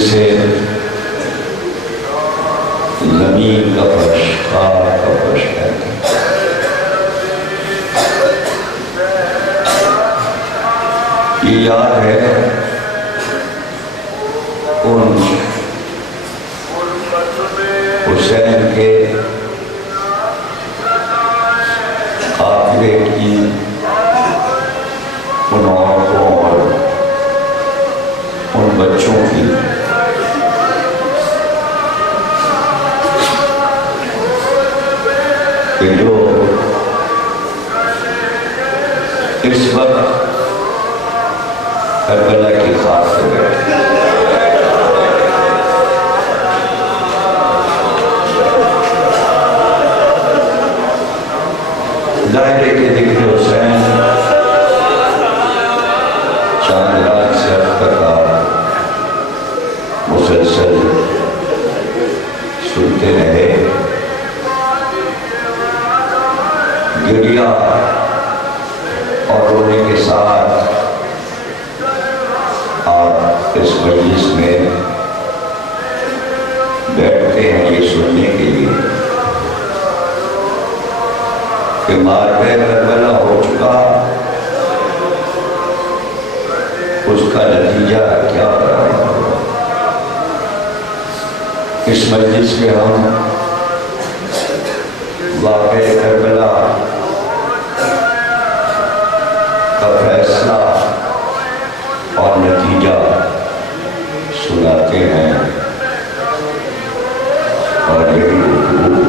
جسے زمین کا فرش، خاک کا فرش کہتے ہیں. یہ یاد ہے ان حسین کے قافلے کی ان عورتوں اور ان بچوں کی کہ جو اس وقت کربلا کی خاک سے بیٹھے. ظاہر ہے کہ ذکر حسین چاند رات سے اب تک آپ مسلسل سنتے رہے. گریہ اور رونے کے ساتھ آپ اس مجلس میں بیٹھتے ہیں یہ سننے کے لیے کہ مارکہ کربلا ہو چکا، اس کا نتیجہ کیا رہا. اس مجلس میں ہم واقعہ کربلا کا فیصلہ اور نتیجہ سناتے ہیں اور یہ گفتگو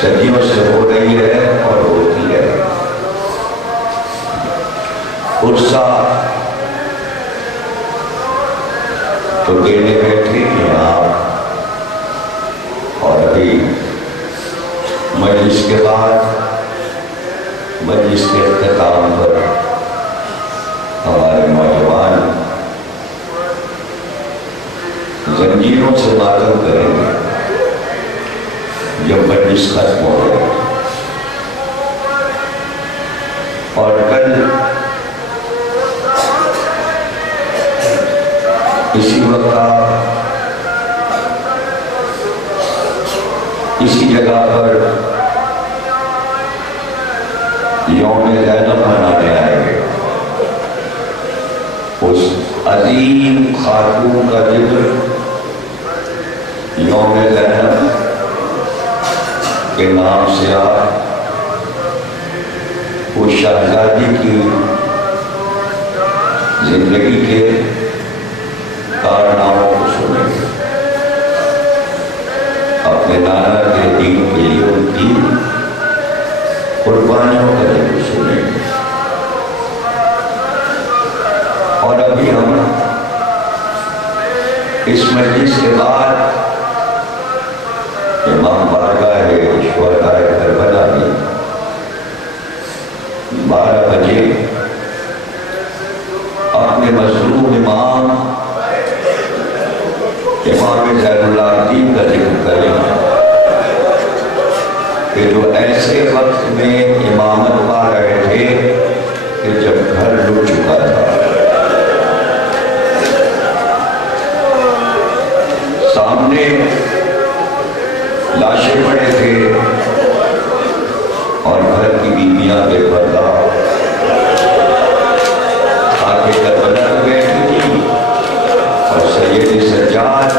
صدیوں سے ہو رہی ہے اور ہوتی ہے. عرصہ تو دینے بیٹھے ہیں آپ، اور ابھی مجلس کے بعد مجلس کے اختتام پر ہمارے نوجوان زنجیروں سے ماتم کریں گے جب مجلس ختم ہو گئے. اور کل اسی وقت اسی جگہ پر یوم زینب منانے آئیں گے. اس عظیم خاتون کا ذکر یوم زینب کے نام سے آپ اس شہزادی کی زندگی کے کارناموں کو سنیں گے، اپنے نانا کے دین کے لیے ان کی قربانیوں کا ذکر سنیں گے. اور ابھی ہم اس مجلس کے بعد امام بارگاہ شہداء کربلا میں 12 بجے اپنے مظلوم امام زین اللہ الدین کا ذکر کریں کہ جو ایسے وقت میں امامت پا رہے تھے کہ جب گھر لٹ چکا تھا. سامنے لاشیں پڑے تھے اور گھر کی بیویاں بے پردہ آ کے کربلا میں بیٹھی تھی اور سید سجاد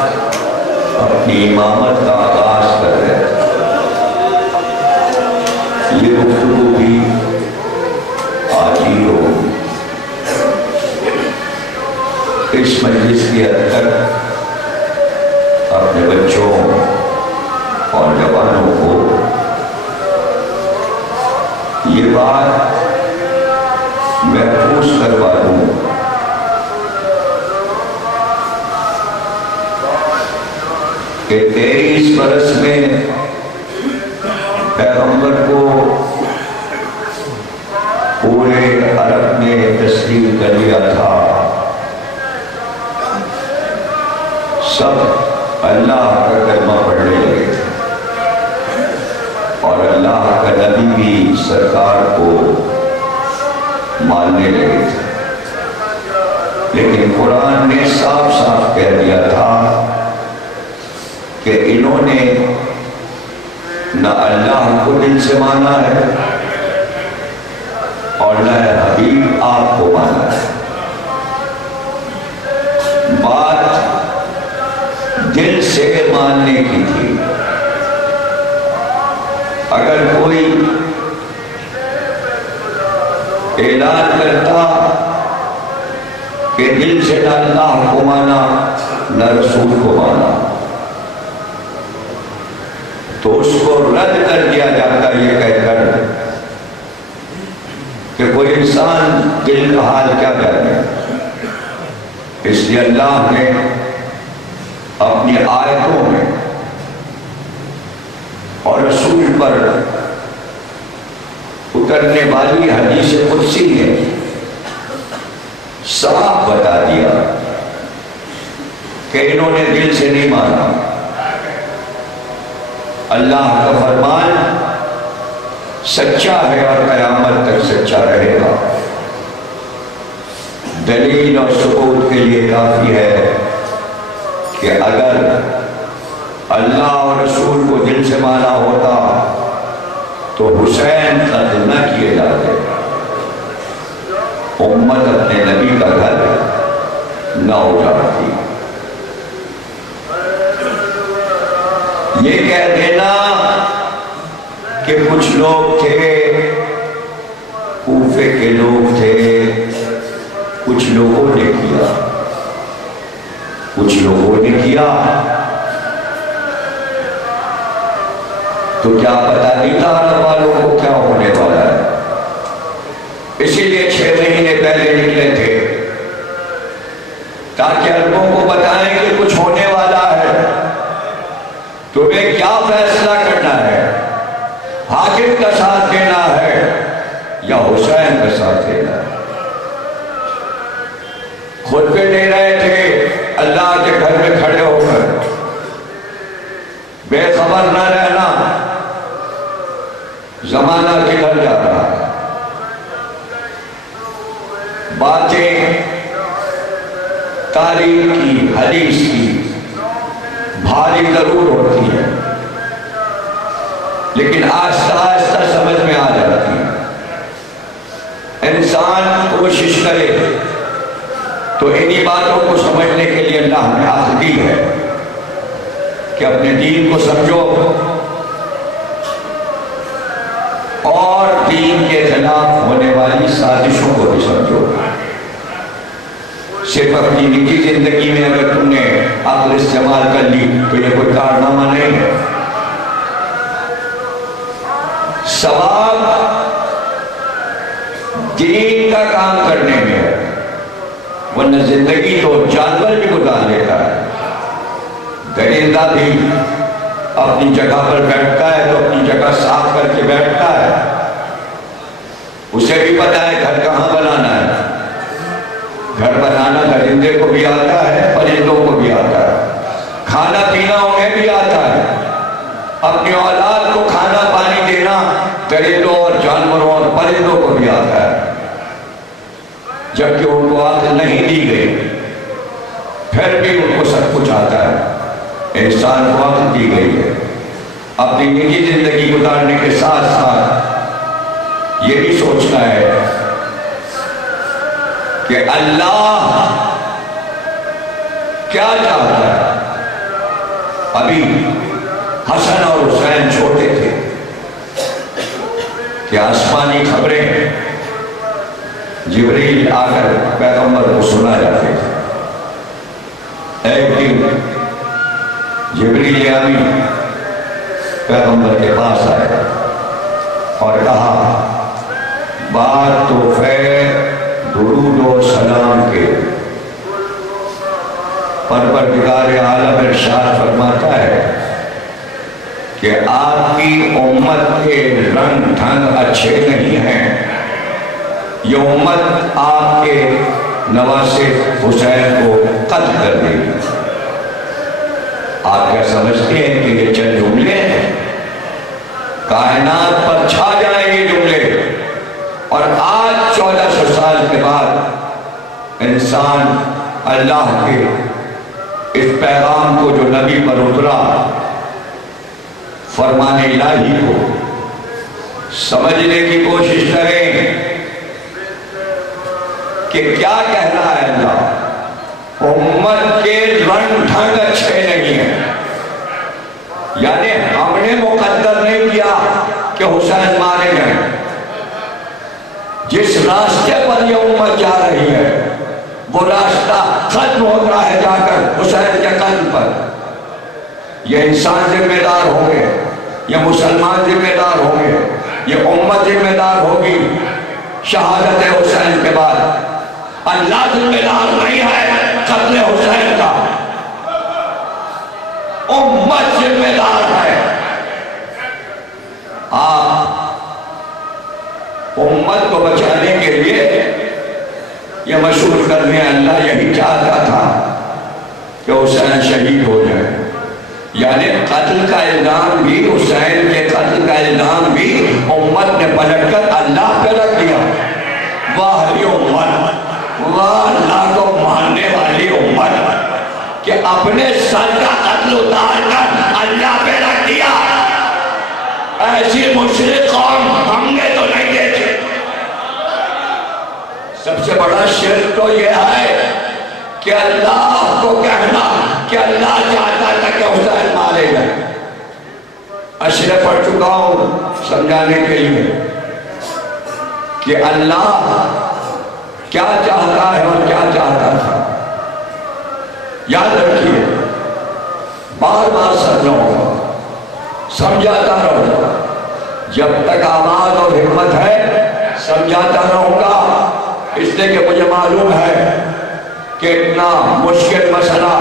اپنی امامت کا آغاز کر رہے تھے. یہ گفتگو بھی آج ہی ہو. اس مجلس کی حد تک اپنے بچوں اور جوانوں کو یہ بات محفوظ کروا دوں کہ 23 برس میں پیغمبر کو پورے عرب نے تسلیم کر لیا تھا. سب اللہ کا کلمہ پڑھنے لگے تھے اور اللہ کا نبی بھی سرکار کو ماننے لگے تھے. لیکن قرآن نے صاف صاف کہہ دیا تھا کہ انہوں نے نہ اللہ کو دل سے مانا ہے اور نہ حبیب آپ کو مانا ہے۔ بات دل سے ماننے کی تھی۔ اگر کوئی اعلان کرتا کہ دل سے نہ اللہ کو مانا نہ رسول کو مانا تو اس کو رد کر دیا جاتا یہ کہہ کر کہ کوئی انسان دل کا حال کیا جانے۔ اس لیے اللہ نے اپنی آیتوں میں اور رسول پر اترنے والی حدیث قدسی نے صاف بتا دیا کہ انہوں نے دل سے نہیں مانا۔ اللہ کا فرمان سچا ہے اور قیامت تک سچا رہے گا۔ دلیل اور ثبوت کے لیے کافی ہے کہ اگر اللہ اور رسول کو دل سے مانا ہوتا تو حسین قتل نہ کیے جاتے، امت اپنے نبی کا گھر نہ اجاڑتی۔ یہ کہہ دینا کہ کچھ لوگ تھے، کوفے کے لوگ تھے، کچھ لوگوں نے کیا، کچھ لوگوں نے کیا تو کیا پتہ نہیں تھا عرب والوں کو کیا ہونے والا ہے۔ اسی لیے 6 مہینے پہلے نکلے تھے تاکہ عربوں کو بتائیں کہ کچھ ہونے والا ہے، تمہیں کیا فیصلہ کرنا ہے، حاکم کا ساتھ دینا ہے یا حسین کا ساتھ دینا ہے۔ خطبے دے رہے تھے اللہ کے گھر میں کھڑے ہو کر، بے خبر نہ رہنا زمانہ کدھر جا رہا ہے۔ باتیں تاریخ کی، حدیث کی بھاری ضرور ہوتی ہیں لیکن آہستہ آہستہ سمجھ میں آ جاتی ہیں۔ انسان کوشش کرے تو انہی باتوں کو سمجھنے کے لیے اللہ نے عقل دی ہے کہ اپنے دین کو سمجھو اور دین کے خلاف ہونے والی سازشوں کو بھی سمجھو۔ صرف اپنی نجی زندگی میں اگر تم نے عقل استعمال کر لی تو یہ کوئی کارنامہ نہیں ہے۔ ثواب دین کا کام کرنے میں ہے، ورنہ زندگی تو جانور بھی گزار لیتا ہے۔ درندہ بھی اپنی جگہ پر بیٹھتا ہے تو اپنی جگہ صاف کر کے بیٹھتا ہے، اسے بھی پتا ہے گھر کہاں بنانا ہے۔ گھر بنانا درندے کو بھی آتا ہے، پرندوں کو بھی آتا ہے، کھانا پینا انہیں بھی آتا ہے۔ اپنی اولاد کو کھانا پانی دینا درندوں اور جانوروں اور پرندوں کو بھی آتا ہے، جبکہ ان کو عقل نہیں دی گئی، پھر بھی ان کو سب کچھ آتا ہے۔ انسان کو عقل دی گئی ہے، اپنی نجی زندگی گزارنے کے ساتھ ساتھ یہ بھی سوچنا ہے کہ اللہ کیا چاہتا ہے۔ ابھی حسن اور حسین چھوٹے تھے کہ آسمانی خبریں جبریل آ کر پیغمبر کو سنا جاتے تھے۔ ایک دن جبریل امین پیغمبر کے پاس آئے اور کہا بات تو خیر درود و سلام کے، پروردگار عالم ارشاد فرماتا ہے کہ آپ کی امت کے رنگ ڈھنگ اچھے نہیں ہیں، یہ امت آپ کے نواسے حسین کو قتل کر دے گی۔ آپ کیا سمجھتے ہیں کہ یہ چند جملے ہیں؟ کائنات پر چھا جائیں گے جملے، اور آج 1400 سال کے بعد انسان اللہ کے اس پیغام کو جو نبی پر اترا، فرمان الہی کو سمجھنے کی کوشش کریں کہ کیا کہہ رہا ہے اللہ۔ امت کے رنگ ڈھنگ اچھے نہیں ہیں، یعنی ہم نے مقدر نہیں کیا کہ حسین مارے گئے۔ جس راستے پر یہ امت جا رہی ہے وہ راستہ ختم ہوتا ہے جا کر حسین کے قتل پر۔ یہ انسان ذمہ دار ہوں گے، یہ مسلمان ذمہ دار ہوں گے، یہ امت ذمہ دار ہوگی شہادت حسین کے بعد۔ اللہ ذمہ دار نہیں ہے قتل حسین کا، امت ذمہ دار ہے۔ آپ امت کو بچانے کے لیے یہ مشہور کرنے اللہ یہی چاہتا تھا کہ حسین شہید ہو جائے، یعنی قتل کا الزام بھی، حسین کے قتل کا الزام بھی امت نے پلٹ کر اللہ پہ رکھ دیا۔ واہ علی امت، واہ اللہ کو ماننے والی امت کہ اپنے سر کا قتل اتار کر اللہ پہ رکھ دیا۔ ایسی مشرک قوم ہم نے تو نہیں دیکھی۔ سب سے بڑا شرک تو یہ ہے کہ اللہ کو کہنا کہ اللہ چاہتا تھا کہ حسین مارے گئے۔ اشرے پڑھ چکا ہوں سمجھانے کے لیے کہ اللہ کیا چاہتا ہے اور کیا چاہتا تھا۔ یاد رکھیے، بار بار سمجھاتا رہو، جب تک آواز اور ہمت ہے سمجھاتا رہوں گا، اس لیے کہ مجھے معلوم ہے کہ اتنا مشکل مسئلہ،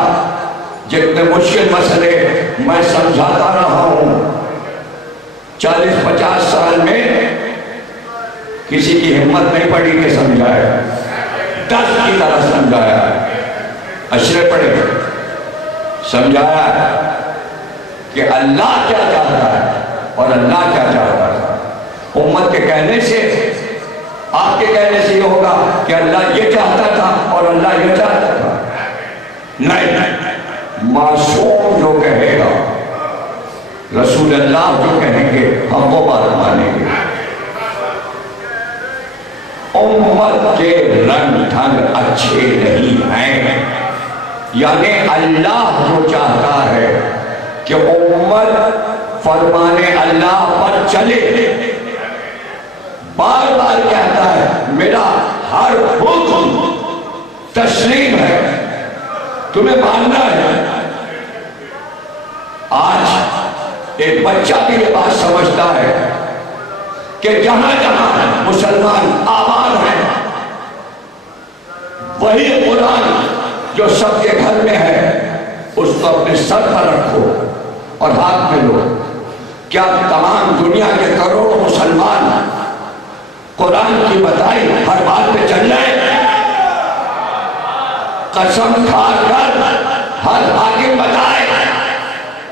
جتنے مشکل مسئلے میں سمجھاتا رہا ہوں 40-50 سال میں کسی کی ہمت نہیں پڑی کہ سمجھائے، 10 کی طرح سمجھایا، اشرے پڑے سمجھایا کہ اللہ کیا چاہتا ہے اور اللہ کیا چاہتا ہے۔ امت کے کہنے سے، آپ کے کہنے سے یہ ہوگا کہ اللہ یہ چاہتا تھا اور اللہ یہ چاہتا تھا، نہیں، معصوم جو کہے گا، رسول اللہ جو کہیں گے ہم وہ بات مانیں گے۔ امت کے رنگ ڈھنگ اچھے نہیں ہیں، یعنی اللہ جو چاہتا ہے کہ امت فرمان اللہ پر چلے، بار بار کہتا ہے میرا ہر حکم تسلیم ہے، تمہیں ماننا ہے۔ آج ایک بچہ بھی یہ بات سمجھتا ہے کہ جہاں جہاں مسلمان آباد ہیں وہی قرآن جو سب کے گھر میں ہے اس کو اپنے سر پر رکھو اور ہاتھ میں لو۔ کیا تمام دنیا کے کروڑوں مسلمان قرآن کی بتائی ہر بات پہ چل رہے؟ قسم کھا کر ہر حاکم بتائے،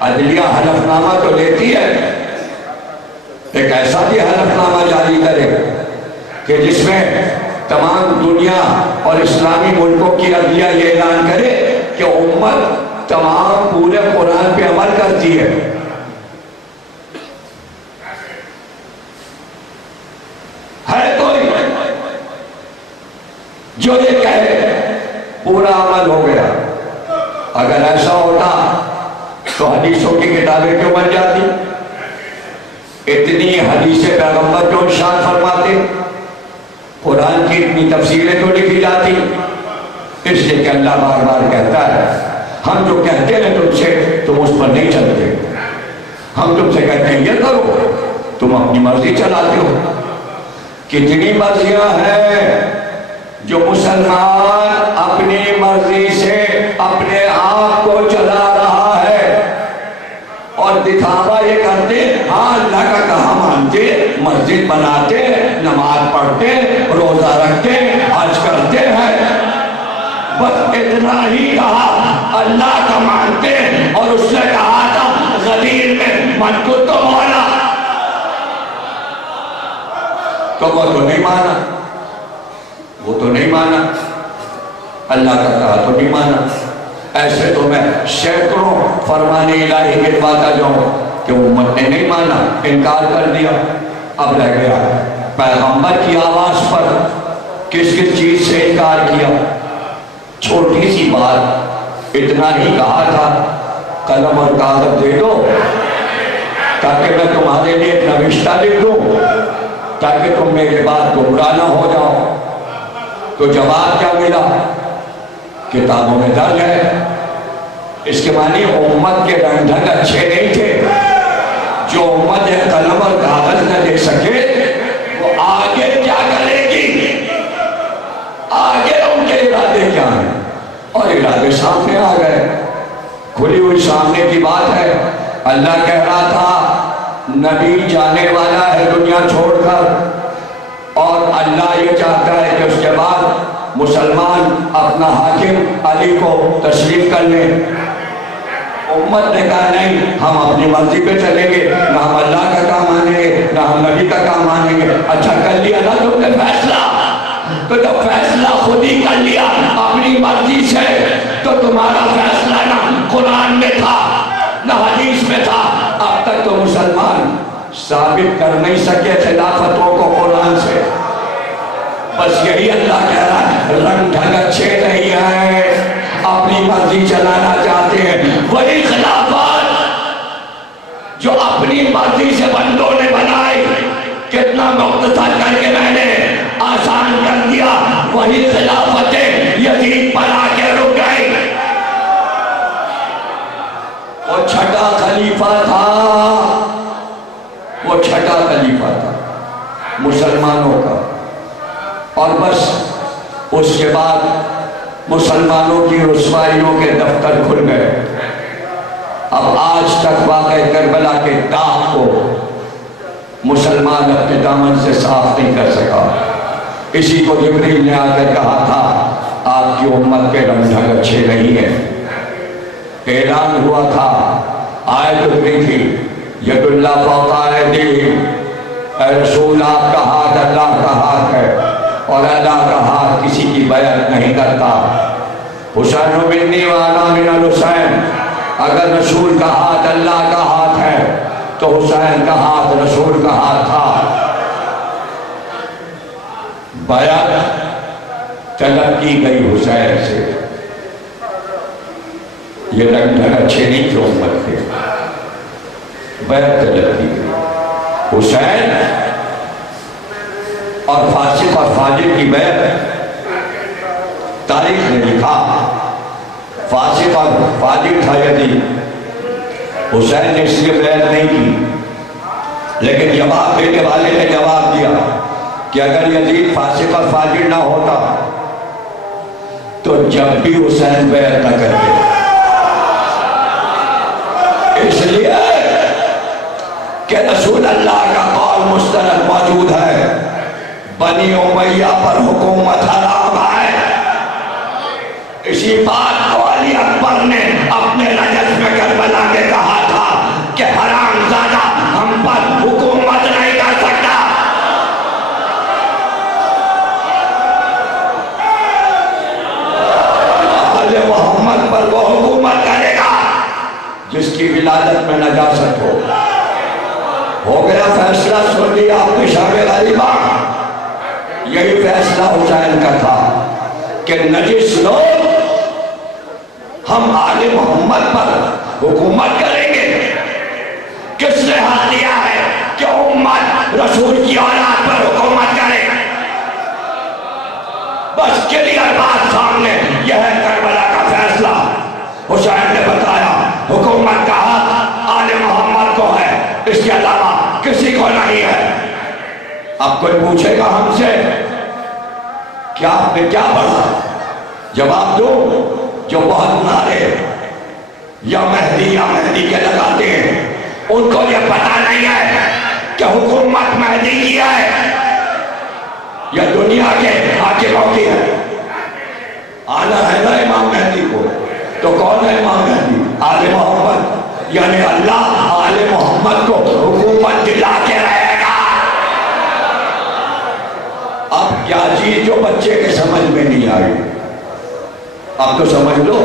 عدلیہ حلف نامہ تو لیتی ہے، ایک ایسا بھی حلف نامہ جاری کرے کہ جس میں تمام دنیا اور اسلامی ملکوں کی عدلیہ یہ اعلان کرے کہ امت تمام پورے قرآن پہ عمل کرتی ہے۔ ہے کوئی جو یہ کہے پورا عمل ہو گیا؟ اگر ایسا ہوتا تو حدیثوں کی کتابیں کیوں بن جاتی؟ اتنی حدیث پیغمبر کیوں ارشاد فرماتے؟ قرآن کی اتنی تفسیریں تو لکھی جاتی؟ اس لیے کہ اللہ بار بار کہتا ہے ہم جو کہتے ہیں تم سے تم اس پر نہیں چلتے، ہم تم سے کہتے ہیں یہ کرو تم اپنی مرضی چلاتے ہو۔ کتنی مرضیاں ہیں جو مسلمان اپنی مرضی سے اپنے آپ کو چلا رہا ہے اور دکھاوا یہ کرتے ہاں اللہ کا کہا مانتے، مسجد بناتے، نماز پڑھتے، روزہ رکھتے، حج کرتے ہیں، بس اتنا ہی کہا اللہ کا مانتے، اور اس نے کہا تھا غدیر میں مت کو تو مولا، تو وہ تو نہیں مانا، وہ تو نہیں مانا۔ اللہ کا کہا تو نہیں مانا. ایسے تو میں سینکڑوں فرمان الہی گنواتا جاؤں کہ امت نے نہیں مانا, انکار کر دیا. اب رہ گیا پیغمبر کی آواز پر کس کس چیز سے انکار کیا. چھوٹی سی بات, اتنا ہی کہا تھا قلم اور کاغذ دے دو تاکہ میں تمہارے لیے ایک نوشتہ لکھ دوں تاکہ تم میرے بعد گمراہ نہ ہو جاؤ. تو جواب کیا ملا؟ کتابوں میں درج ہے. اس کے معنی امت کے رنگ ڈھنگ اچھے نہیں تھے. جو امت قلم اور کاغذ نہ دے سکے وہ آگے کیا کرے گی؟ آگے ان کے ارادے کیا ہیں؟ اور ارادے سامنے آ گئے, کھلی ہوئی سامنے کی بات ہے. اللہ کہہ رہا تھا نبی جانے والا ہے دنیا چھوڑ کر, اور اللہ یہ چاہتا ہے کہ اس کے بعد مسلمان اپنا حاکم علی کو تسلیم کر لیں. امت نے کہا نہیں, ہم اپنی مرضی پہ چلیں گے, نہ ہم اللہ کا کام مانیں گے نہ ہم نبی کا کام مانیں گے. اچھا کر لیا نا تم نے فیصلہ, تو جب فیصلہ خود ہی کر لیا اپنی مرضی سے تو تمہارا فیصلہ نہ قرآن میں تھا نہ حدیث میں تھا. اب تک تو مسلمان ثابت کر نہیں سکے خلافتوں کو قرآن سے. بس یہی اللہ کہہ رہا ہے رنگ ڈھنگ اچھے نہیں ہیں, اپنی مرضی چلانا چاہتے ہیں. وہی خلافت جو اپنی مرضی سے بندوں نے بنائی, کتنا مختصر کر کے میں نے آسان کر دیا, وہی خلافتیں یزید پر آ کے رک گئی. وہ چھٹا خلیفہ تھا, وہ چھٹا خلیفہ تھا مسلمانوں کا, اور بس اس کے بعد مسلمانوں کی رسوائیوں کے دفتر کھل گئے. اب آج تک واقعہ کربلا کے داغ کو مسلمان اپنے دامن سے صاف نہیں کر سکا. اسی کو جبریل نے آ کر کہا تھا آپ کی امت کے رنگ ڈھنگ اچھے نہیں ہیں. اعلان ہوا تھا, آیت اتری تھی ید اللہ فوق ایدیہم, اے رسول آپ کا ہاتھ اللہ کا ہاتھ ہے اور اللہ کا ہاتھ کسی کی بیعت نہیں کرتا. حسین منی وانا من الحسین, اگر رسول کا ہاتھ اللہ کا ہاتھ ہے تو حسین کا ہاتھ رسول کا ہاتھ تھا. بیعت طلب کی گئی حسین سے. یہ رنگ ڈھنگ اچھے نہیں تھے امت کے, بیعت طلب کی گئی. حسین اور فاسق اور فاجر کی بیعت تاریخ نے لکھا, فاسق اور فاجر تھا یزید. حسین نے اس لیے بیعت نہیں کی, لیکن جواب دینے والے نے جواب دیا کہ اگر یزید فاسق اور فاجر نہ ہوتا تو جب بھی حسین بیعت نہ کرتے. اس لیے کہ رسول اللہ کا قول مستند موجود ہے, بنی امیہ پر حکومت حرام ہے. اسی بات کو علی اکبر نے اپنے رجس میں کربلا میں کہا تھا کہ حرام زادہ ہم پر حکومت نہیں کر سکتا. آل محمد پر وہ حکومت کرے گا جس کی ولادت میں نجاست ہو. ہو گیا فیصلہ, سن لیا آپ نے شام غریبہ. یہی فیصلہ حسین کا تھا کہ نجس لوگ ہم آل محمد پر حکومت کریں گے. کس نے حق دیا ہے کہ امت رسول کی اولاد پر حکومت کرے؟ بس کلیئر بات سامنے, یہ ہے کربلا کا فیصلہ. حسین نے بتایا حکومت کا حق آل محمد کو ہے, اس کے علاوہ کسی کو نہیں ہے. اب کوئی پوچھے گا ہم سے کیا آپ نے کیا پڑھا, جواب دو جو بہت نعرے یا مہدی کے لگاتے ہیں ان کو یہ پتہ نہیں ہے کہ حکومت مہدی کی ہے یا دنیا کے حاکموں کی ہے. آنا ہے نا امام مہدی کو, تو کون ہے امام مہدی؟ آل محمد. یعنی اللہ آل محمد کو حکومت دلا کے رہے گا. اب کیا چیز جو بچے کے سمجھ میں نہیں آئی, آپ تو سمجھ لو،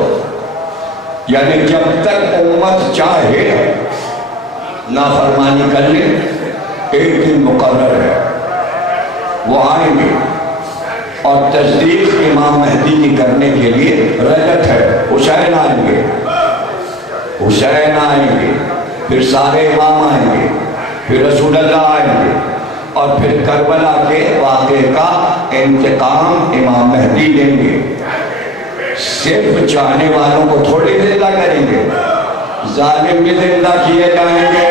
یعنی جب تک امت چاہے نافرمانی کر لے، ایک دن مقرر ہے وہ آئیں گے، اور تصدیق امام مہدی کی کرنے کے لیے رجت ہے، حسین آئیں گے، حسین آئیں گے، پھر سارے امام آئیں گے، پھر رسول اللہ آئیں گے، اور پھر کربلا کے واقعے کا انتقام امام مہدی لیں گے۔ صرف چاہنے والوں کو تھوڑی زندہ کریں گے، ظالم بھی زندہ کیے جائیں گے۔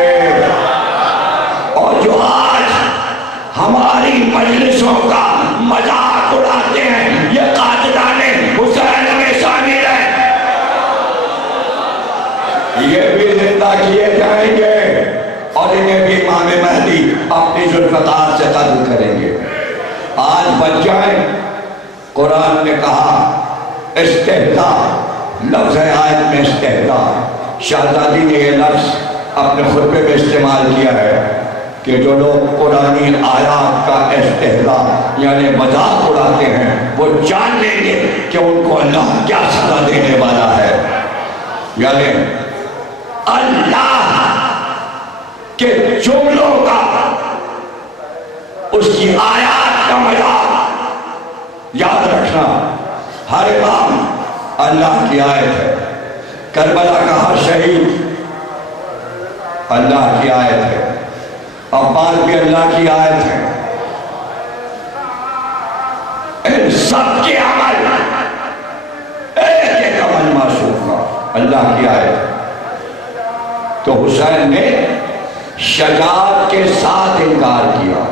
اور جو آج ہماری مجلسوں کا مذاق اڑاتے ہیں، یہ قاتلان حسین میں شامل ہیں، یہ بھی زندہ کیے جائیں گے، اور انہیں بھی امام مہدی اپنی ذوالفقار سے قتل کریں گے۔ آج بچ جائیں۔ قرآن نے کہا استہزاء، لفظ آیت میں استہزاء، شہزادی نے یہ لفظ اپنے خطبے میں استعمال کیا ہے کہ جو لوگ قرآنی آیات کا استہزاء یعنی مذاق اڑاتے ہیں، وہ جان لیں گے کہ ان کو اللہ کیا سزا دینے والا ہے۔ یعنی اللہ کے جملوں کا، اس کی آیات کا مذاق یاد رکھنا۔ ہر امام اللہ کی آیت ہے، کربلا کا ہر شہید اللہ کی آیت ہے، عباس بھی اللہ کی آیت ہے، ان سب کے عمل ایک عمل معصوم کا اللہ کی آیت ہے۔ تو حسین نے شجاعت کے ساتھ انکار کیا،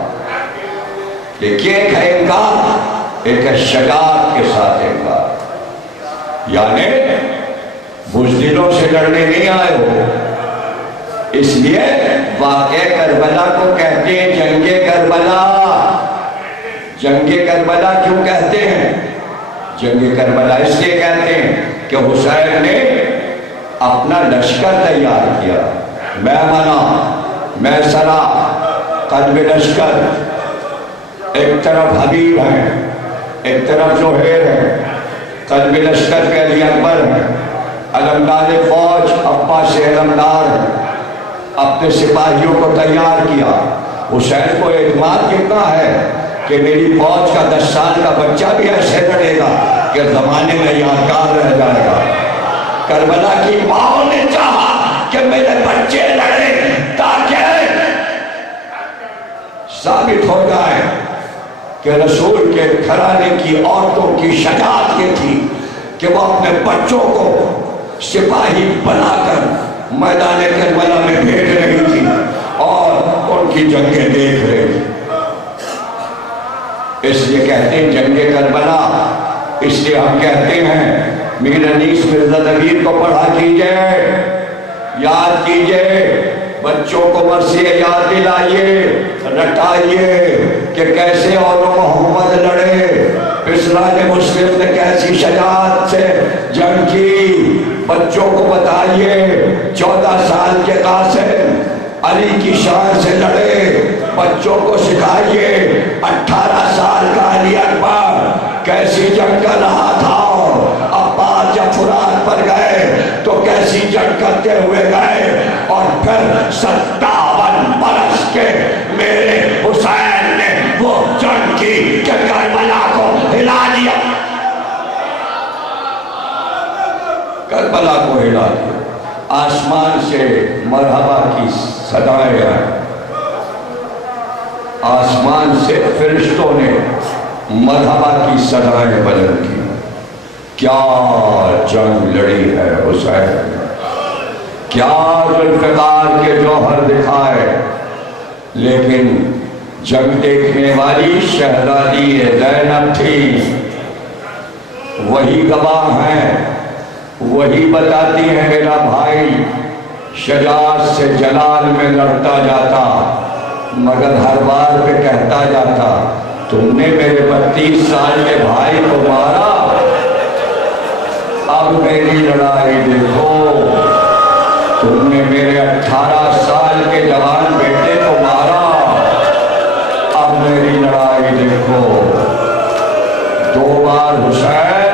دیکھیے ایک ہے انکار، ایک ہے شجاعت کے ساتھ انکار، یعنی بزدلوں سے لڑنے نہیں آئے ہو۔ اس لیے واقعہ کربلا کو کہتے ہیں جنگ کربلا۔ جنگ کربلا کیوں کہتے ہیں؟ جنگ کربلا اس لیے کہتے ہیں کہ حسین نے اپنا لشکر تیار کیا، میمنہ، میسرہ، قلب لشکر، ایک طرف حبیب ہیں، ایک طرف زہیر ہیں، قلب لشکر پہ علی اکبر ہیں، علمدار فوج عباس علمدار ہیں، اپنے سپاہیوں کو تیار کیا۔ حسین کو اعتماد کتنا ہے کہ میری فوج کا 10 سال کا بچہ بھی ایسے لڑے گا کہ زمانے میں یادگار رہ جائے گا۔ کربلا کی ماں نے چاہا کہ میرے بچے لڑے تاکہ ثابت ہو جائے کہ رسول کے گھرانے کی عورتوں کی شجاعت یہ تھی کہ وہ اپنے بچوں کو سپاہی بنا کر میدان کربلا میں بھیج رہی تھی اور ان کی جنگیں دیکھ رہی تھی۔ اس لیے کہتے ہیں جنگ کربلا، اس لیے ہم کہتے ہیں میر انیس مرزا نوید کو پڑھا کیجئے، یاد کیجئے، بچوں کو مرثیہ یاد دلائیے، رٹائیے کہ کیسے اور محمد لڑے، اسلام مسلم نے کیسی شجاعت سے جنگ کی، بچوں کو بتائیے۔ 14 سال کے قاسم علی کی شان سے لڑے، بچوں کو سکھائیے۔ 18 سال کا علی اکبر کیسی جنگ کر رہا تھا، عباس جب فرات پر گئے تو کیسی جنگ کرتے ہوئے گئے، اور پھر 57 برس کے میرے حسین نے وہ جنگ کی کہ کربلا کو ہلا دیا، کربلا کو ہلا دیا۔ آسمان سے مرحبا کی صدائیں آئیں، آسمان سے فرشتوں نے مرحبا کی صدائیں بلند کی۔ کیا جنگ لڑی ہے حسین، کیا ذوالفقار کے جوہر دکھائے، لیکن جنگ دیکھنے والی شہزادی زینب تھی، وہی گواہ ہیں، وہی بتاتی ہے میرا بھائی شجاعت سے جلال میں لڑتا جاتا، مگر ہر بار پہ کہتا جاتا تم نے میرے 32 سال کے بھائی کو مارا، اب میری لڑائی دیکھو، تم نے میرے 18 سال کے جوان بیٹے کو مارا، اب میری لڑائی دیکھو۔ 2 بار حسین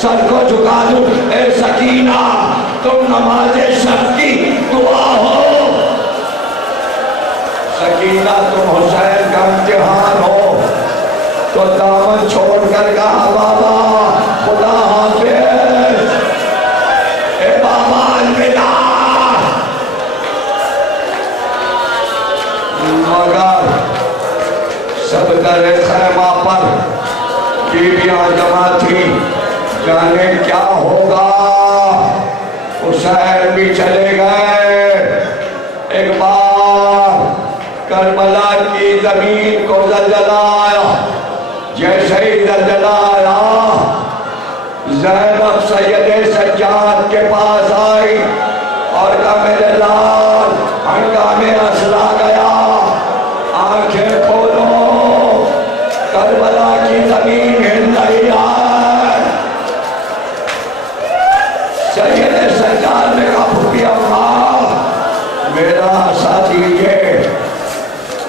سر کو جھکا دوں اے سکینہ تم نماز شب کی دعا ہو سکینہ تم حسین کا امتحان ہو تو دامن چھوڑ کر کہا بابا خدا حافظ اے بابا الوداع مگر سب در خیمہ پر بیویاں جمع تھی جانے کیا ہوگا حسین بھی چلے گئے ایک بار کربلا کی زمین کو زلزلہ آیا جیسے ہی زلزلہ آیا زینب سید سجاد کے پاس آئی اور کہا میرے لال ہنگامے اسلا گیا آنکھیں کھولو کربلا کی زمین ہل رہی ہے سید سجاد نے کہا پھوپھی اماں میرا عصا دیجئے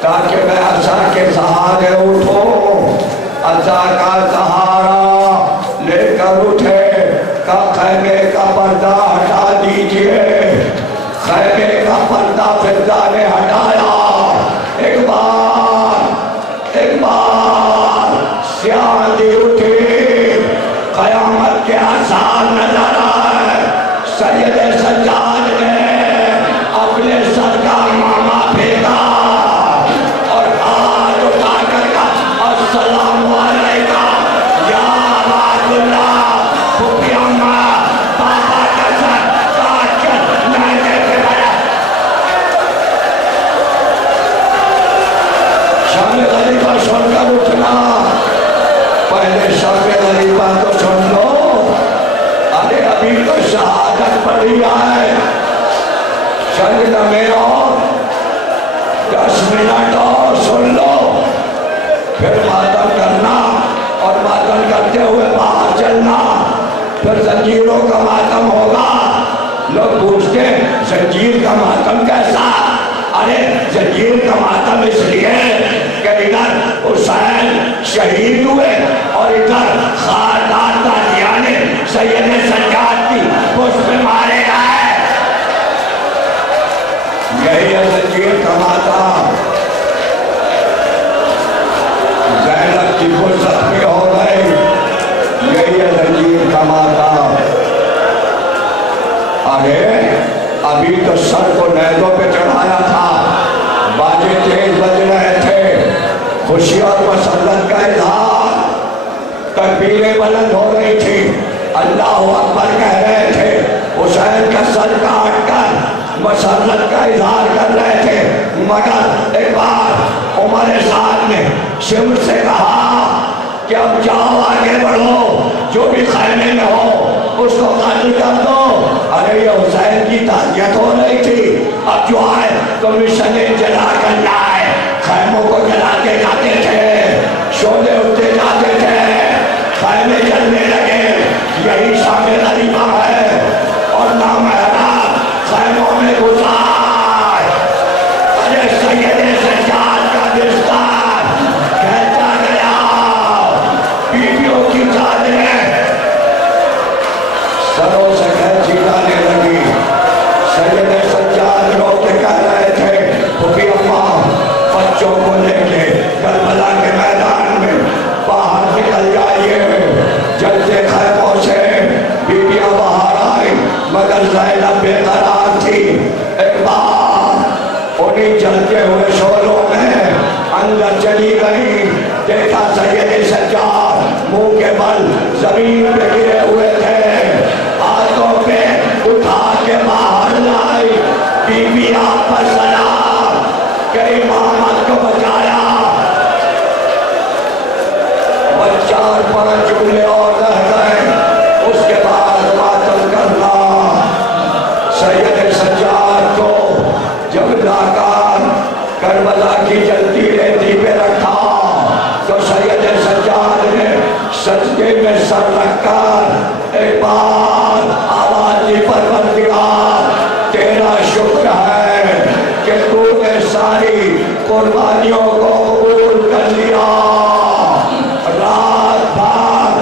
تاکہ میں عصا کے سہارے اٹھوں عصا کا سہارا لے کر اٹھے کہا خیمے کا پردہ ہٹا دیجئے خیمے کا پردہ فضا نے ہٹایا ایک بار سیاہ دی اٹھی قیامت کے آثار نظر آئے سید سجاد نے اپنے سر کا امامہ پھینکا اور ہاتھ اٹھا کر کہا السلام علیکم یا عباد اللہ پھوپھی اماں بابا کا سر کاٹ کر میدے پہ بڑھا شام غریبہ سن کر اٹھنا پہلے شام غریبہ تو سن لو ارے ابھی تو شہادت پڑھی آئے چند لمحے اور 10 منٹ اور سن لو پھر ماتم کرنا اور ماتم کرتے ہوئے باہر چلنا پھر زنجیروں کا ماتم ہوگا لوگ پوچھتے زنجیر کا ماتم کیسا ارے زنجیر کا ماتم اس لیے کہ ادھر حسین شہید ہوئے اور ادھر خاندان قادیانی سید سجاد کی پشت پہ مارے گئے یہی ہے زنجیر کا ماتم زینب کی پشت زخمی ہو گئی یہی ہے زنجیر کا ماتم ارے ابھی تو سر کو نیزوں پہ چڑھایا تھا باجے تیز بج رہے تھے خوشی اور مسرت کا اظہار تکبیریں بلند ہو رہی تھی اللہ اکبر کہہ رہے تھے حسین کا سر کاٹ کر مسرت کا اظہار کر رہے تھے مگر ایک بار عمر سعد نے شمر سے کہا کہ اب جاؤ آگے بڑھو جو بھی خیمے میں ہو اس کو قتل کر دو ارے یہ حسین کی تعزیت ہو رہی تھی اب جو آئے تو مشنیں جلا کر لائے خیموں کو جلاتے جاتے تھے شعلے اٹھتے جاتے تھے خیمے جلنے لگے یہی شام غریبہ ہے اور نامحرم خیموں میں گزار ارے سید سجاد کا بستر کھینچا گیا بیویوں کی چادریں سروں سے کھینچی جانے لگی سید سجاد رو کے کہہ رہے تھے پھوپھی اماں بچوں کو لے کے کربلا کے میدان میں باہر نکل جائیے جلتے خیموں سے بیویاں باہر آئی مگر زینب بے قرار تھی ایک بار انہیں جلتے ہوئے شعلوں میں اندر چلی گئی دیکھا سید سجاد منہ کے بل زمین پہ گرے ہوئے تھے ہاتھوں پہ اٹھا کے باہر لائی بیوی آپ پر سلام کہ امامت کو بچایا 4-5 جملے اور رہ گئے اس کے بعد ماتم کرنا سید سجاد کو جب لا کر کربلا کی جلتی ریتی پہ رکھا تو سید سجاد نے سجدے میں سر رکھ کر ایک بار آواز دی پروردگار تیرا شکر ہے کہ تو نے ساری قربانیوں کو قبول کر لیا رات بھر